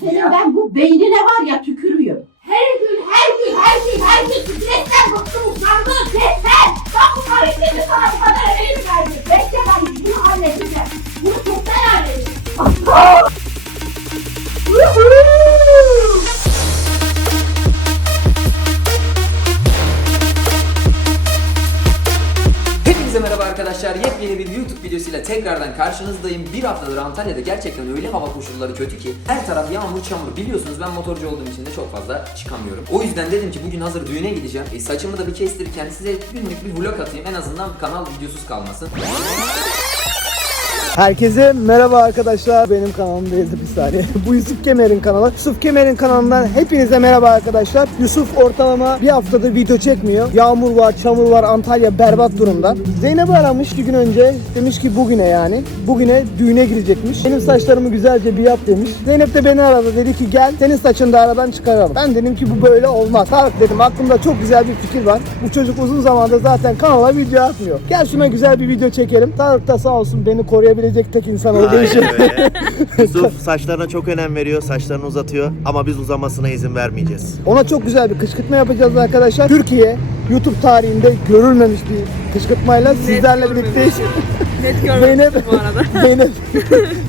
Senin ya, ben bu beynine var ya tükürüyor. Her gün, her gün, her gün, her gün stresten bıktım, utandım. Yeter! Ben bu karakteri sana bu kadar emeğimi verdim. Bekle ben bunu halledeceğim. Bunu çoktan halledeceğim. Herkese merhaba arkadaşlar. Yepyeni bir YouTube videosuyla tekrardan karşınızdayım. Bir haftadır Antalya'da gerçekten öyle hava koşulları kötü ki her taraf yağmur çamur. Biliyorsunuz ben motorcu olduğum için de çok fazla çıkamıyorum. O yüzden dedim ki bugün hazır düğüne gideceğim. E, saçımı da bir kestirirken size günlük bir vlog atayım. En azından kanal videosuz kalmasın. Herkese merhaba arkadaşlar. Benim kanalımdaydı bir saniye. bu Yusuf Kemer'in kanalı. Yusuf Kemer'in kanalından hepinize merhaba arkadaşlar. Yusuf ortalama bir haftadır video çekmiyor. Yağmur var, çamur var, Antalya berbat durumda. Zeynep aramış bir gün önce. Demiş ki bugüne yani. Bugüne düğüne girecekmiş. Benim saçlarımı güzelce bir yap demiş. Zeynep de beni aradı. Dedi ki gel senin saçını da aradan çıkaralım. Ben dedim ki bu böyle olmaz. Tarık dedim aklımda çok güzel bir fikir var. Bu çocuk uzun zamanda zaten kanala video atmıyor. Gel şuna güzel bir video çekelim. Tarık da sağ olsun beni koruyabilir gelecek tek insan olduğu için. Yusuf saçlarına çok önem veriyor, saçlarını uzatıyor ama biz uzamasına izin vermeyeceğiz. Ona çok güzel bir kışkırtma yapacağız arkadaşlar. Türkiye YouTube tarihinde görülmemiş bir kışkırtmayla Net sizlerle birlikte iş. Net Zeynep, bu arada. Zeynep,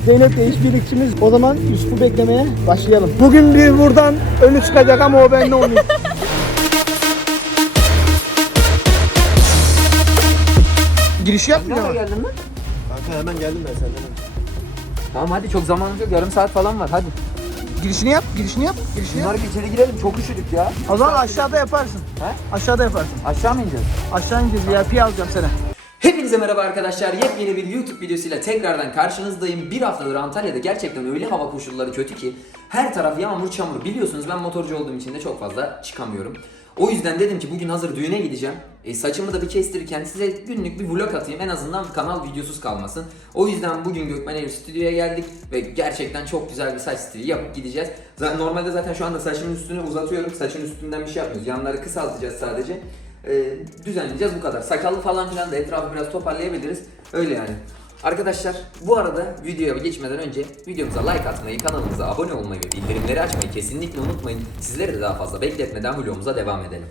Zeynep de iş birlikçimiz. O zaman Yusuf'u beklemeye başlayalım. Bugün bir buradan ölü çıkacak ama o benle olmuyor. Giriş yapmıyor. Nereye ya, geldin mi? Ha, hemen geldim ben senden Tamam hadi çok zamanımız yok. Yarım saat falan var hadi. Girişini yap, girişini yap, girişini Bunlar yap. Bunlar içeri girelim, çok üşüdük ya. O zaman aşağıda yaparsın. He? Aşağıda yaparsın. Aşağı mı ineceğiz? Aşağı ineceğiz, VIP tamam. alacağım seni. Hepinize merhaba arkadaşlar. Yepyeni bir YouTube videosuyla tekrardan karşınızdayım. Bir haftadır Antalya'da gerçekten öyle hava koşulları kötü ki her taraf yağmur çamur. Biliyorsunuz ben motorcu olduğum için de çok fazla çıkamıyorum. O yüzden dedim ki bugün hazır düğüne gideceğim. E, saçımı da bir kestirirken size günlük bir vlog atayım. En azından kanal videosuz kalmasın. O yüzden bugün Gökmen Evi stüdyoya geldik. Ve gerçekten çok güzel bir saç stili yapıp gideceğiz. Z Normalde zaten şu anda saçımın üstünü uzatıyorum. Saçın üstünden bir şey yapmıyoruz. Yanları kısaltacağız sadece e, düzenleyeceğiz bu kadar. Sakallı falan filan da etrafı biraz toparlayabiliriz. Öyle yani. Arkadaşlar bu arada videoya geçmeden önce videomuza like atmayı, kanalımıza abone olmayı ve bildirimleri açmayı kesinlikle unutmayın. Sizleri de daha fazla bekletmeden videomuza devam edelim.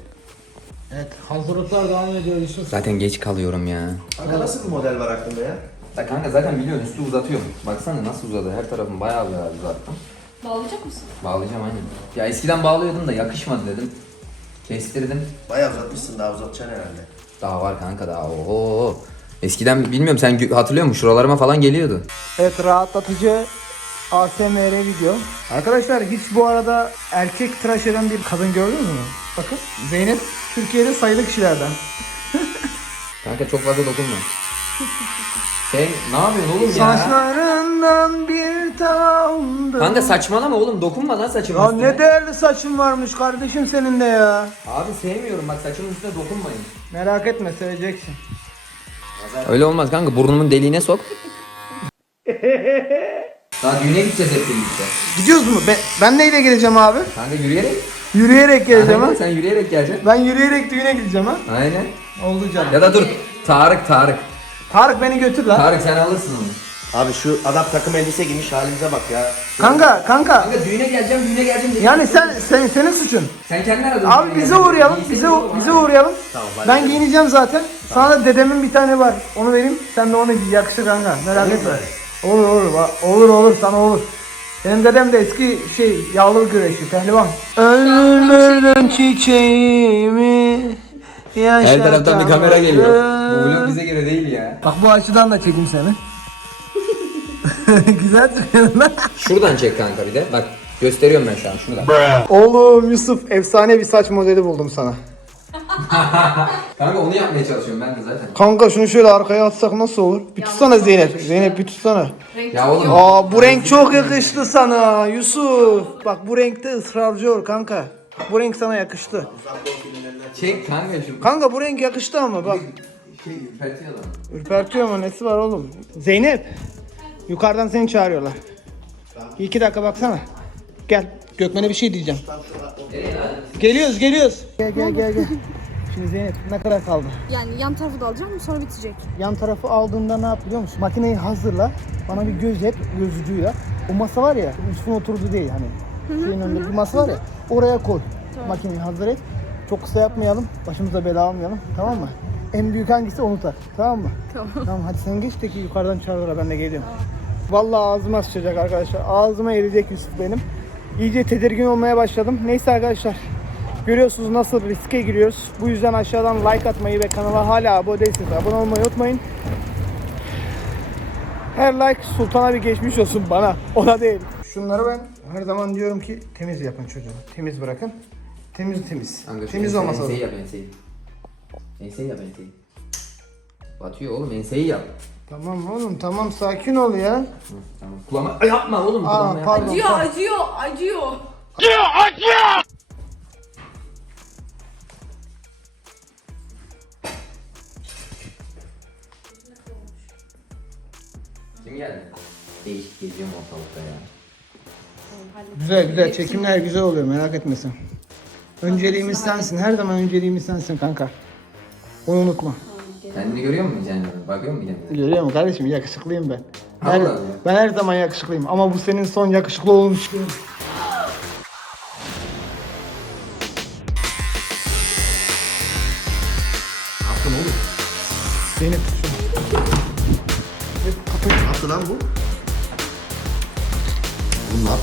Evet hazırlıklar devam ediyor Yusuf. Zaten geç kalıyorum ya. Kanka nasıl bir model var aklında ya? Ya kanka zaten biliyorsun üstü uzatıyorum. Baksana nasıl uzadı her tarafım bayağı bir uzattım. Bağlayacak mısın? Bağlayacağım aynen. Ya eskiden bağlıyordum da yakışmadı dedim. Kestirdim. Bayağı uzatmışsın daha uzatacaksın herhalde. Daha var kanka daha. Oo. Eskiden bilmiyorum sen hatırlıyor musun şuralarıma falan geliyordu. Evet rahatlatıcı ASMR video. Arkadaşlar hiç bu arada erkek tıraş eden bir kadın gördünüz mü? Bakın Zeynep Türkiye'de sayılı kişilerden. kanka çok fazla dokunma. Sen şey, ne yapıyorsun oğlum Saçlarından ya? Saçlarından bir tamdı. Kanka saçmalama oğlum dokunma lan saçımın üstüne. Ya ne değerli saçın varmış kardeşim senin de ya. Abi sevmiyorum bak saçımın üstüne dokunmayın. Merak etme seveceksin. Öyle olmaz kanka burnumun deliğine sok. Daha düğüne gideceğiz hep birlikte. İşte. Gidiyoruz mu? Ben, ben neyle geleceğim abi? Kanka yürüyerek. Yürüyerek geleceğim Aha, ha. Sen yürüyerek geleceksin. Ben yürüyerek düğüne gideceğim ha. Aynen. Olacak. Ya da dur. Tarık Tarık. Tarık beni götür lan. Tarık sen alırsın onu. Abi şu adam takım elbise giymiş halimize bak ya. Kanka kanka. Kanka düğüne geleceğim düğüne geleceğim. Dedi. Yani sen, sen senin suçun. Sen kendin aradın. Abi bize edin. uğrayalım İyi bize u, gidiyor, bize abi. uğrayalım. Tamam, bayanlar. ben giyineceğim zaten. Tamam. Sana da dedemin bir tane var onu vereyim. Sen de onu giy yakışır kanka merak etme. Olur olur olur olur sana olur. Benim dedem de eski şey yağlı güreşi pehlivan. Ölmeden çiçeğimi ya yani Her şarkı taraftan abi. bir kamera geliyor. Bu vlog bize göre değil ya. Bak bu açıdan da çekim seni. Güzel çıkıyor Şuradan çek kanka bir de. Bak gösteriyorum ben şu an şuradan. Oğlum Yusuf efsane bir saç modeli buldum sana. kanka onu yapmaya çalışıyorum ben de zaten. Kanka şunu şöyle arkaya atsak nasıl olur? Bir ya tutsana Zeynep. Zeynep işte. bir tutsana. Renk ya oğlum. Aa, bu renk çok, çok yakıştı sana Yusuf. Bak bu renkte ısrarcı ol kanka. Bu renk sana yakıştı. Çek kanka şu. Kanka bu renk yakıştı ama bak. Şey, şey ürpertiyor lan. mu nesi var oğlum? Zeynep. Yukarıdan seni çağırıyorlar. Bir iki dakika baksana. Gel. Gökmen'e bir şey diyeceğim. geliyoruz geliyoruz. Gel gel gel gel. Şimdi Zeynep ne kadar kaldı? Yani yan tarafı da alacağım sonra bitecek. Yan tarafı aldığında ne yap biliyor musun? Makineyi hazırla. Bana bir göz et gözücüyle. O masa var ya üstüne oturdu değil hani Sinirli bir masa var ya. Oraya koy. Tamam. makineyi hazır et. Çok kısa yapmayalım. Başımıza bela almayalım. tamam mı? En büyük hangisi onu tak. Tamam mı? tamam. Tamam hadi sen geç de ki yukarıdan çağırlar ben de geliyorum. Aa. Tamam. Vallahi ağzıma sıçacak arkadaşlar. Ağzıma eridecek Yusuf benim. İyice tedirgin olmaya başladım. Neyse arkadaşlar. Görüyorsunuz nasıl riske giriyoruz. Bu yüzden aşağıdan like atmayı ve kanala hala abone değilseniz abone olmayı unutmayın. Her like sultana bir geçmiş olsun bana. Ona değil. Şunları ben her zaman diyorum ki temiz yapın çocuğu. Temiz bırakın. Temiz temiz. Kanka, temiz ense, olmasa enseyi yap enseyi. Enseyi yap enseyi. Batıyor oğlum enseyi yap. Tamam oğlum tamam sakin ol ya. Hı, tamam. Kulağıma Ay yapma oğlum. Aa, kulağıma yapma. Acıyor, acıyor acıyor acıyor. Acıyor acıyor. Kim geldi? Değişik geziyorum ortalıkta ya hallettim. Güzel güzel Hepsini... çekimler oluyor. güzel oluyor merak etmesin. Kardeşim önceliğimiz abi. sensin. Her zaman önceliğimiz sensin kanka. Onu unutma. Kendini görüyor musun yani? Bakıyor musun kendine? Görüyorum kardeşim yakışıklıyım ben. Her, tamam, Allah ben her zaman yakışıklıyım ama bu senin son yakışıklı olduğun için. Benim şu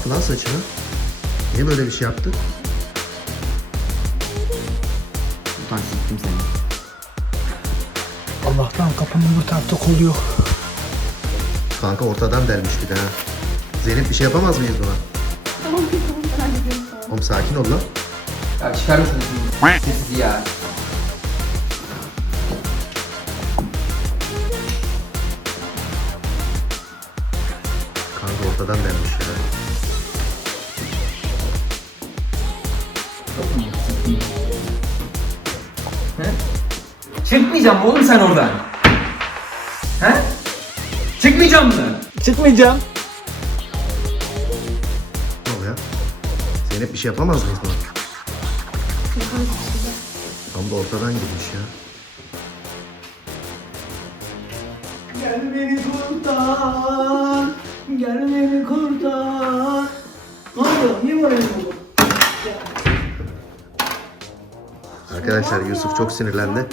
yaptı lan saçını? Niye böyle bir şey yaptı? Utan siktim seni. Allah'tan kapının bu tarafta kolu yok. Kanka ortadan delmişti de ha. Zeynep bir şey yapamaz mıyız buna? Oğlum sakin ol lan. Ya çıkar mısın? Sessiz ya. Kanka ortadan delmiş ya. De. Çıkmayacağım mı oğlum sen oradan? He? Çıkmayacağım mı? Çıkmayacağım. Ne oluyor? Zeynep bir şey yapamaz mıyız bu? Tam da ortadan gitmiş ya. Gel beni kurtar. Gel beni kurtar. Ne oldu? Niye var elin oldu? Arkadaşlar Yusuf ya. çok sinirlendi.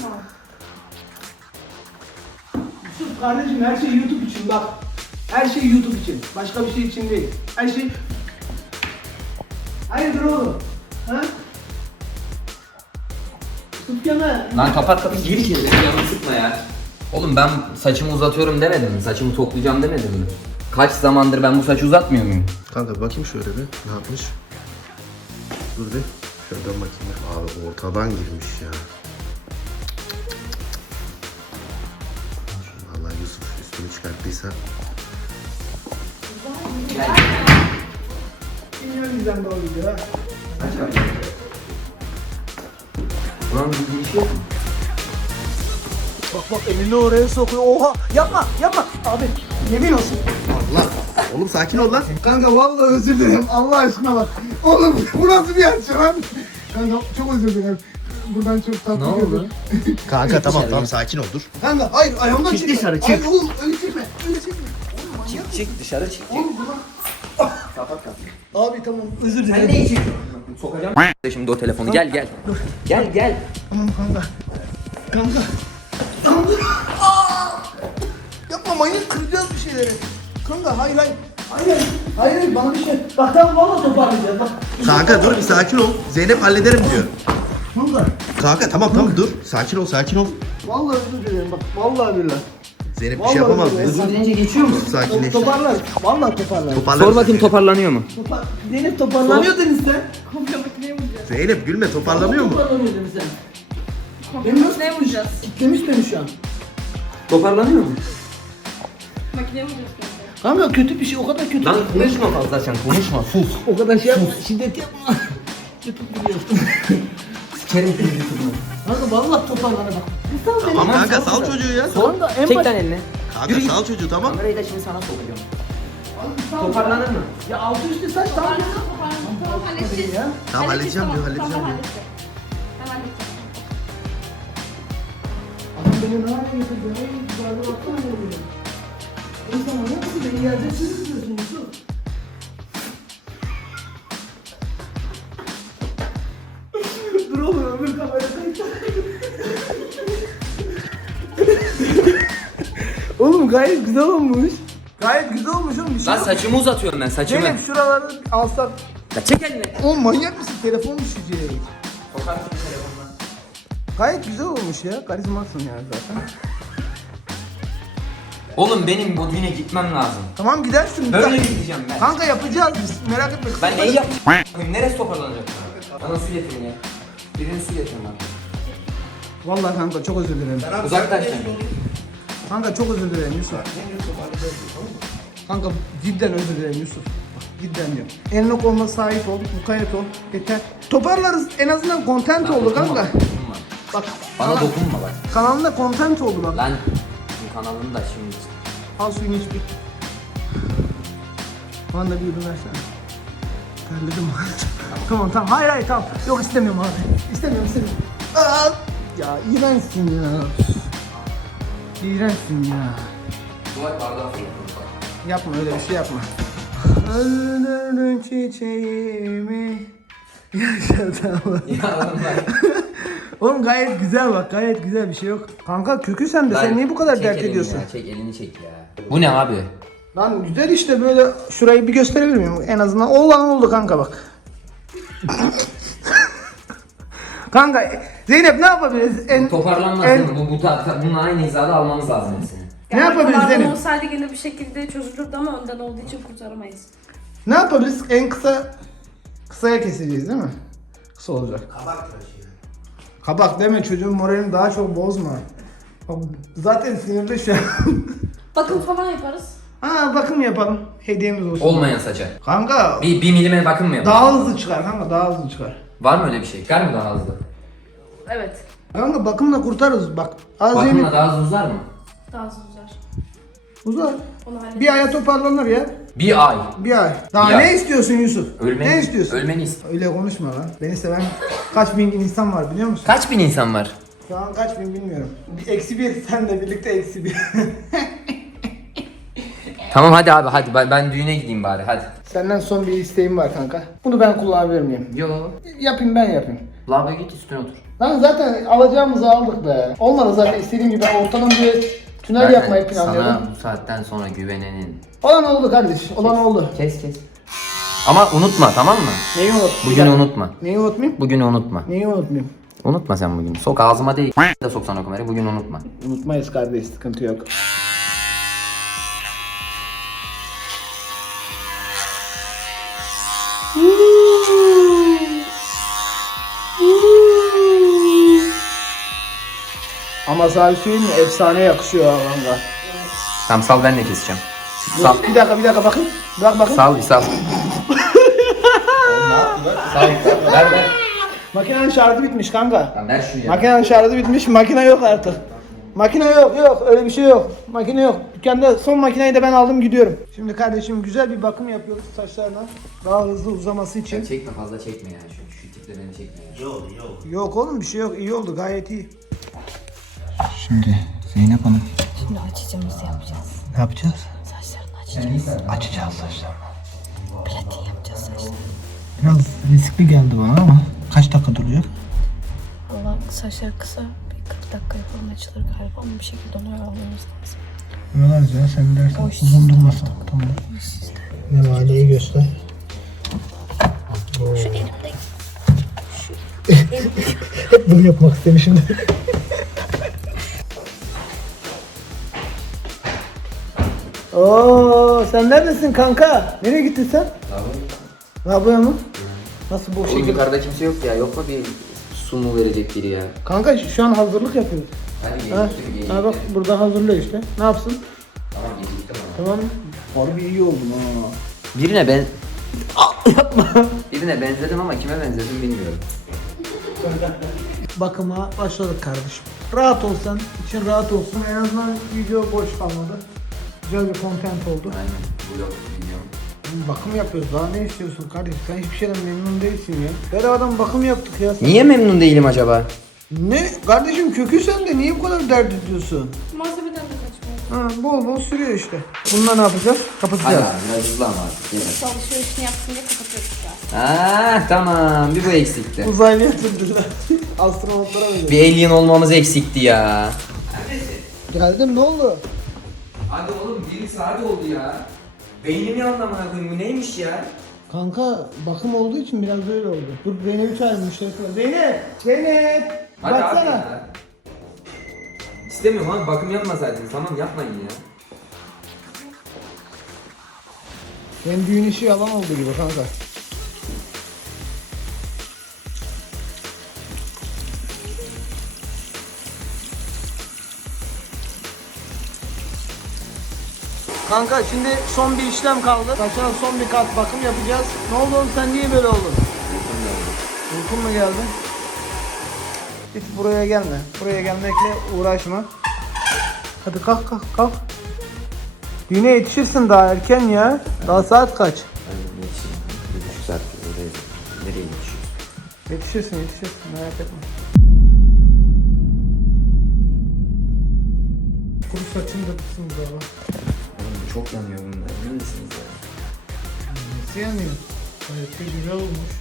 Kardeşim her şey YouTube için bak. Her şey YouTube için. Başka bir şey için değil. Her şey... Hayırdır oğlum? Ha? Sıkma. Yana... Lan kapat kapat geri gel. Yanımı sıkma ya. Oğlum ben saçımı uzatıyorum demedim mi? Saçımı toplayacağım demedim mi? Kaç zamandır ben bu saçı uzatmıyor muyum? Kanka bakayım şöyle bir. Ne yapmış? Dur bir. Şuradan bakayım. Abi ortadan girmiş ya. alıyoruz. Üstünü çıkarttıysa. Güzel. Yani. Yine yüzden doluydu ha. Bak bak elini oraya sokuyor. Oha yapma yapma. Abi yemin olsun. Allah. Oğlum sakin ol lan. Kanka vallahi özür dilerim. Allah aşkına bak. Oğlum burası bir yer lan. Kanka çok özür dilerim buradan çok tatlı Ne oldu? Kanka dışarı tamam tamam sakin ol dur. Kanka hayır ayağımdan çek. Çek dışarı çek. Ay oğlum öyle çekme. Öyle çekme. Oğlum çek çek çık dışarı çek. Oğlum buradan. Kapat kapat. Abi tamam özür dilerim. Sen ne çekiyorsun? Sokacağım. Şimdi o telefonu tamam. gel gel. Dur. Gel gel. Tamam kanka. Kanka. Kanka. Aa! Yapma manyak kıracağız bir şeyleri. Kanka hayır hayır. Hayır, hayır, bana bir şey. Bak tamam valla toparlayacağız bak. Kanka dur bir sakin ol. Zeynep hallederim diyor. Dur Kanka tamam Hı. tamam dur. Sakin ol sakin ol. Vallahi özür dilerim bak. Vallahi billahi. Zeynep Vallahi bir şey yapamaz. Sen deyince geçiyor musun? Sakinleş. Toparlar. Vallahi toparlar. toparlar Sor bakayım toparlanıyor gülüyor. mu? Topar Zeynep toparlanıyor Topar dedin sen. Komple makineye vuracağız. Zeynep gülme toparlanıyor tamam, mu? Toparlanıyor dedin sen. Ne yapacağız vuracağız. Kitlemiş beni şu an. Toparlanıyor mu? Makineye vuracağız. kötü kanka. bir, kanka, kanka, bir kanka. şey o kadar kötü. Lan konuşma fazla sen konuşma sus. O kadar şey yapma sus. şiddet yapma. Kötü biliyorsun. Kerim Kılıç Kanka vallahi topar bak. Sal tamam kanka sal, çocuğu ya. Sal. Da en Çek baş... elini. Kanka sal çocuğu tamam. Kamerayı da şimdi sana soruyorum. Toparlanı toparlanır mı? mı? Ya altı üstü sen sal. Tamam halledeceğiz. Tamam halledeceğim diyor halledeceğim diyor. Adam beni ne yapıyor? Beni O zaman nasıl beni yerde çizdiriyorsun oğlum gayet güzel olmuş. Gayet güzel olmuş oğlum. Bir şey Lan saçımı yok. uzatıyorum ben saçımı. Gelin evet, şuraları alsak. Ya çek elini. Oğlum manyak mısın? Telefon mu sürecek? Fotoğraf telefonla. Gayet güzel olmuş ya. Karizmasın ya zaten. Oğlum benim bodyne gitmem lazım. Tamam gidersin. Böyle gideceğim ben. Kanka yapacağız biz. Merak etme. Ben ne yapacağım? Neresi toparlanacak? Bana su getirin ya. Birincisi geçen Vallahi kanka çok özür dilerim. Herhalde, Uzaklaştın. Kanka çok özür dilerim Yusuf. Kanka cidden özür dilerim Yusuf. Bak, cidden diyorum. Eline koluna sahip ol, mukayyet ol. Yeter. Toparlarız en azından content ben oldu dokunma, kanka. Dokunma. Bak. Bana kanal, dokunma bak. Kanalında content oldu bak. Lan bu kanalında şimdi. Al suyunu içmek. Bana da bir, bir ürün versene. Sen dedim tamam. tamam tamam. Hayır hayır tamam. Yok istemiyorum abi. İstemiyorum istemiyorum. Aa! Ya iğrençsin ya. İğrençsin ya. Kulay bardağı Yapma öyle bir şey yapma. Öldürdün çiçeğimi. Yaşatamam. Oğlum gayet güzel bak gayet güzel bir şey yok. Kanka kökü de sen niye bu kadar dert ediyorsun? Ya, çek elini çek ya. Bu ne abi? Lan güzel işte böyle şurayı bir gösterebilir miyim? En azından oğlan oldu kanka bak. kanka Zeynep ne yapabiliriz? En, toparlanmaz en... Değil mi? Bu, bu, bu, bunun aynı hizada almamız lazım seni. Yani ne yapabiliriz Zeynep? Bunlar olsaydı yine bir şekilde çözülürdü ama önden olduğu için kurtaramayız. Ne yapabiliriz? En kısa kısaya keseceğiz değil mi? Kısa olacak. Kabak tıraşı. Ya. Kabak deme çocuğun moralini daha çok bozma. Zaten sinirli şey. Bakın falan yaparız. Ha bakım yapalım. Hediyemiz olsun. Olmayan saça. Kanka. Bir, bir milime bakım mı yapalım? Daha hızlı çıkar kanka daha hızlı çıkar. Var mı öyle bir şey? Çıkar mi daha hızlı? Evet. Kanka bakımla kurtarız bak. Az bakımla yeni... daha hızlı uzar mı? Daha hızlı uzar. Uzar. Bir aya ay toparlanır ya. Bir ay. Bir ay. Daha bir ne ay. istiyorsun Yusuf? Ölmeni. Ne istiyorsun? Ölmeni istiyorum. Öyle konuşma lan. Beni işte seven kaç bin insan var biliyor musun? Kaç bin insan var? Şu an kaç bin bilmiyorum. Bir, eksi bir senle birlikte eksi bir. Tamam hadi abi hadi ben, ben düğüne gideyim bari hadi. Senden son bir isteğim var kanka. Bunu ben kulağa miyim? Yo. Yapayım ben yapayım. Lavaboya git üstüne otur. Lan zaten alacağımızı aldık be. Olmadı zaten e, istediğim gibi ortadan bir tünel ben yapmayı yapma, planlıyorum. Sana, yapma, yapma. sana bu saatten sonra güvenenin. Olan oldu kardeş olan kes, oldu. Kes kes. Ama unutma tamam mı? Neyi unut? Bugün yani, unutma. Neyi unutmayayım? Bugün unutma. Neyi unutmayayım? Unutma sen bugün. Sok ağzıma değil. de soksan o kamerayı. Bugün unutma. Unutmayız kardeş sıkıntı yok. ama film efsane yakışıyor Alanga. Tam sal ben de keseceğim. Bir sal. Bir dakika bir dakika bakın Bak bakın. Sal bir sal. Makinenin şarjı bitmiş kanka. Tamam, Makinenin şarjı bitmiş. Makine yok artık. Makine yok yok öyle bir şey yok. Makine yok. Dükkanda son makineyi de ben aldım gidiyorum. Şimdi kardeşim güzel bir bakım yapıyoruz saçlarına. Daha hızlı uzaması için. Ya çekme fazla çekme yani. Şu, şu tipte beni çekme. Yani. Yok yok. Yok oğlum bir şey yok. İyi oldu gayet iyi. Şimdi Zeynep Hanım. Şimdi açıcımızı yapacağız. Ne yapacağız? Saçlarını açacağız. Açacağız saçlarını. Platin yapacağız saçlarını. Biraz riskli geldi bana ama kaç dakika duruyor? Valla saçlar kısa. Bir 40 dakika falan açılır galiba ama bir şekilde onu ayarlamamız lazım. Ne, dersen, tık. ne tık. var canım sen dersin uzun durmasın. Tamam. Ne maliyeyi göster. Şu elimdeki. Şu elimdeki. Hep bunu yapmak istemişim de. Oo, sen neredesin kanka? Nereye gittin sen? Lavaboya mı? Nasıl bu şey? yukarıda kimse yok ya. Yok mu bir sunu verecek biri ya? Kanka şu an hazırlık yapıyoruz. Hadi yani ha? Gelip, gelip ha, bak yani. burada hazırlıyor işte. Ne yapsın? Abi, iyi, tamam Tamam Harbi iyi oldun ha. Birine ben... yapma. Birine benzedim ama kime benzedim bilmiyorum. Bakıma başladık kardeşim. Rahat olsan, için rahat olsun. En azından video boş kalmadı güzel bir content oldu. Aynen. Bakım yapıyoruz. Daha ne istiyorsun kardeşim? Sen hiçbir şeyden memnun değilsin ya. Beraber bakım yaptık ya. Sen. Niye de... memnun değilim acaba? Ne? Kardeşim kökü de Niye bu kadar dert ediyorsun? Malzemeden de kaçmıyor. Ha, bol bol sürüyor işte. Bununla ne yapacağız? Kapatacağız. Hayır, biraz hızlan artık. Çalışıyor işini yapsın diye kapatıyoruz daha. tamam. Bir bu eksikti. Uzaylı yatırdılar. Astronotlara mı? bir alien olmamız eksikti ya. Geldim ne oldu? Hadi oğlum bir saat oldu ya. Beynimi anlamına koyayım bu neymiş ya? Kanka bakım olduğu için biraz öyle oldu. Dur beni üç ay müşteri koy. Zeynep! Zeynep! Hadi Baksana! İstemiyorum lan bakım yapma zaten. Tamam yapmayın ya. Ben düğün işi yalan oldu gibi kanka. Kanka şimdi son bir işlem kaldı. Taşan son bir kat bakım yapacağız. Ne oldu oğlum sen niye böyle oldun? Uykun mu geldi. geldi? Hiç buraya gelme. Buraya gelmekle uğraşma. Hadi kalk kalk kalk. Düğüne yetişirsin daha erken ya. Evet. Daha saat kaç? Evet. Yetişirsin yetişirsin. Merak etme. Kuru saçını da tutsun galiba çok yanıyor bunda Ne misiniz ya? Nasıl yanıyor? Gayet de güzel olmuş.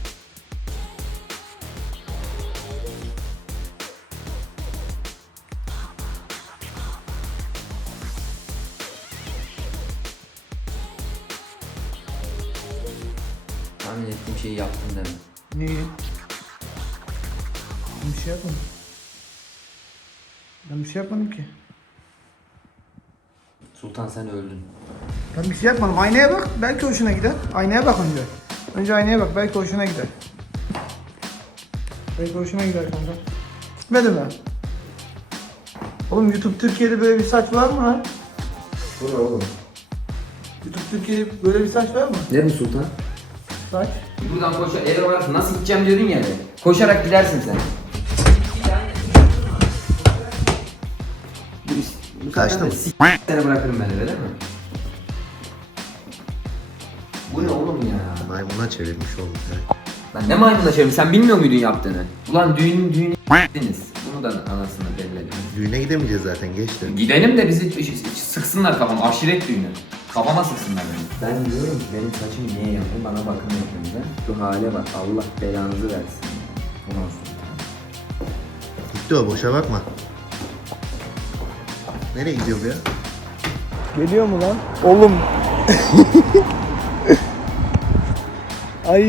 Tahmin ettiğim şeyi yaptım deme. Ne? Ben yani, bir şey yapmadım. Ben ya, bir şey yapmadım şey şey ki. Ulan sen öldün. Ben bir şey yapmadım. Aynaya bak. Belki hoşuna gider. Aynaya bak önce. Önce aynaya bak. Belki hoşuna gider. Belki hoşuna gider kanka. Gitmedi mi? Oğlum YouTube Türkiye'de böyle bir saç var mı lan? Bu oğlum? YouTube Türkiye'de böyle bir saç var mı? Ne bu Sultan? Saç. Buradan koşa. Eğer olarak nasıl gideceğim diyordun ya. Koşarak gidersin sen. Bu Kaçtı mı? Sene bırakırım ben eve değil mi? Bu ne hmm. oğlum ya? Maymuna yani çevirmiş oğlum. Evet. Ben ne maymuna çevirmiş? Sen bilmiyor muydun yaptığını? Ulan düğün düğün yaptınız. Bunu da anasını belledim. Düğüne gidemeyeceğiz zaten geçti. Gidelim de bizi sıksınlar kafama. Aşiret düğünü. Kafama sıksınlar beni. Ben diyorum ki benim saçım niye yapın? Bana bakın hepinize. Şu hale bak. Allah belanızı versin. Bu nasıl? Gitti o boşa bakma. Nereye gidiyor bu ya? Geliyor mu lan? Oğlum. Ay.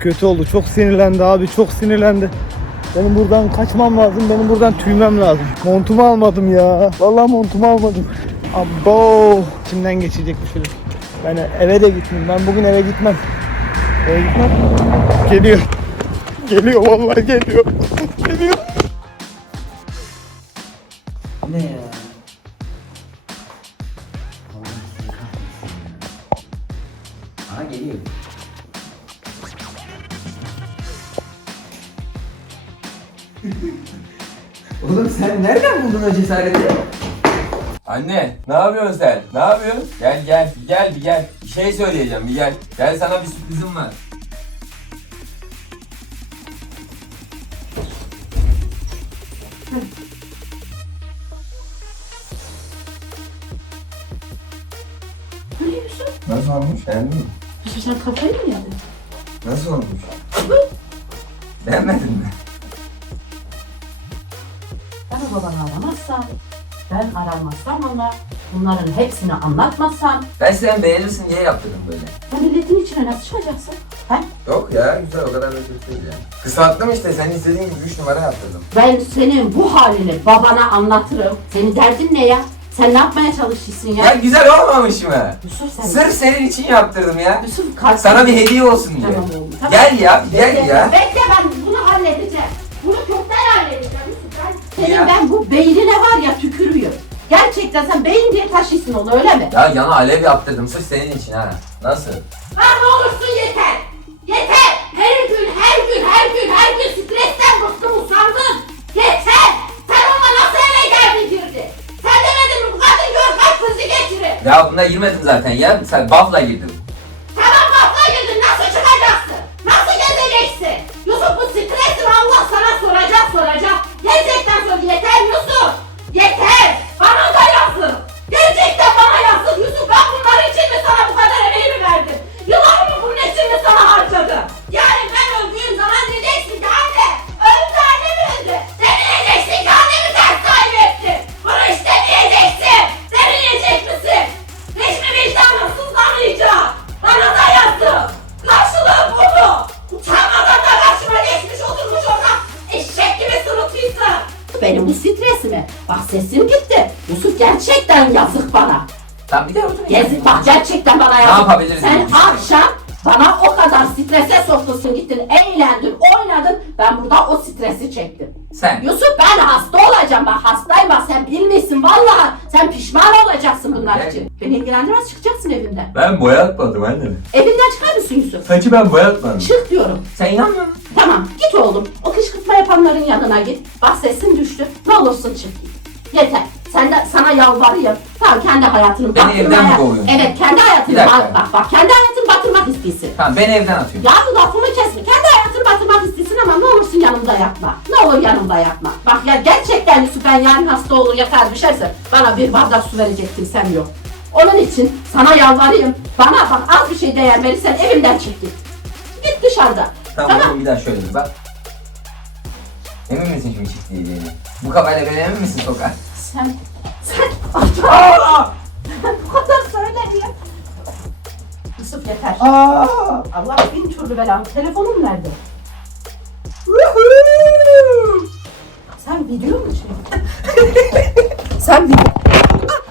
Kötü oldu. Çok sinirlendi abi. Çok sinirlendi. Benim buradan kaçmam lazım. Benim buradan tüymem lazım. Montumu almadım ya. Vallahi montumu almadım. Abo. İçimden geçecek bir şey. Ben eve de gitmem. Ben bugün eve gitmem. Eve gitmem. Geliyor geliyor vallahi geliyor. geliyor. Ne ya? ya. Aa, geliyor. Oğlum sen nereden buldun o cesareti? Anne ne yapıyorsun sen? Ne yapıyorsun? Gel gel bir gel bir gel. Bir şey söyleyeceğim bir gel. Gel sana bir sürprizim var. Beğendin mi? Yusuf sen kafayı mı yedin? Nasıl olmuş? Hı? Beğenmedin mi? Ben babanı aramazsam, ben aramazsam ona bunların hepsini anlatmazsam... Ben sen beğenirsin diye yaptırdım böyle. Ya milletin içine nasıl çıkacaksın? Şey He? Yok ya güzel o kadar da çok değil ya. Kısalttım işte sen istediğin gibi üç numara yaptırdım. Ben senin bu halini babana anlatırım. Senin derdin ne ya? Sen ne yapmaya çalışıyorsun ya? Ya güzel olmamış mı? Yusuf sen Sırf misin? senin için yaptırdım ya. Yusuf kalk. Sana bir hediye olsun diye. Tamam, tamam. Gel ya, bekle, gel ya. ya. Bekle ben bunu halledeceğim. Bunu çoktan halledeceğim. Ben senin ya. ben bu ne var ya tükürüyor. Gerçekten sen beyin diye taşıyorsun onu öyle mi? Ya yana alev yaptırdım sırf senin için ha. Nasıl? Ha ne olursun yeter. Yeter. Her gün, her gün, her gün, her gün, her gün. stresten bıktım usandım. Yeter. Ya buna girmedim zaten ya. Sen Bafla girdim. benim bu stresimi. Bak sesim gitti. Yusuf gerçekten yazık bana. Tamam bir de Gezi, bak gerçekten bana yazık. Ne yapabiliriz? Sen ne akşam bana o kadar strese soktun gittin eğlendin oynadın ben burada o stresi çektim. Sen. Yusuf ben hasta olacağım ben hastayım ben sen bilmiyorsun vallahi sen pişman olacaksın bunlar evet. için. Beni ilgilendirmez çıkacaksın evimden. Ben boyatmadım atmadım annem. Evinden çıkar mısın Yusuf? Sanki ben boyatmadım. Çık diyorum. Sen inanmıyor Tamam git oğlum o kışkırtma yapanların yanına git. Bak sesin düştü ne olursun çık git. Yeter sen de sana yalvarayım. Tamam kendi hayatını Beni evden hayatını, mi doluyorsun? Evet kendi hayatını bak, bak bak kendi hayatını batırmak istiyorsun. Tamam ben evden atıyorum. Ya su, lafımı kesme. Kendi hayatını batırmak istiyorsun ama ne olursun yanımda yapma. Ne olur yanımda yapma. Bak ya gerçekten Yusuf ben yarın hasta olur yatar düşerse bana bir bardak su verecektim sen yok. Onun için sana yalvarayım. Bana bak az bir şey değer verirsen evimden çık git. Git dışarıda. Tamam, tamam. bir daha şöyle bir, bak. Emin misin şimdi çıktığı Bu kafayla beni emin misin sokağa? Sen... Sen... Allah, Aa! Bu kadar söyle diye. Yusuf yeter. Aa! Allah bin türlü belamı. Telefonum nerede? sen biliyor musun? çekiyorsun? Şey? sen video...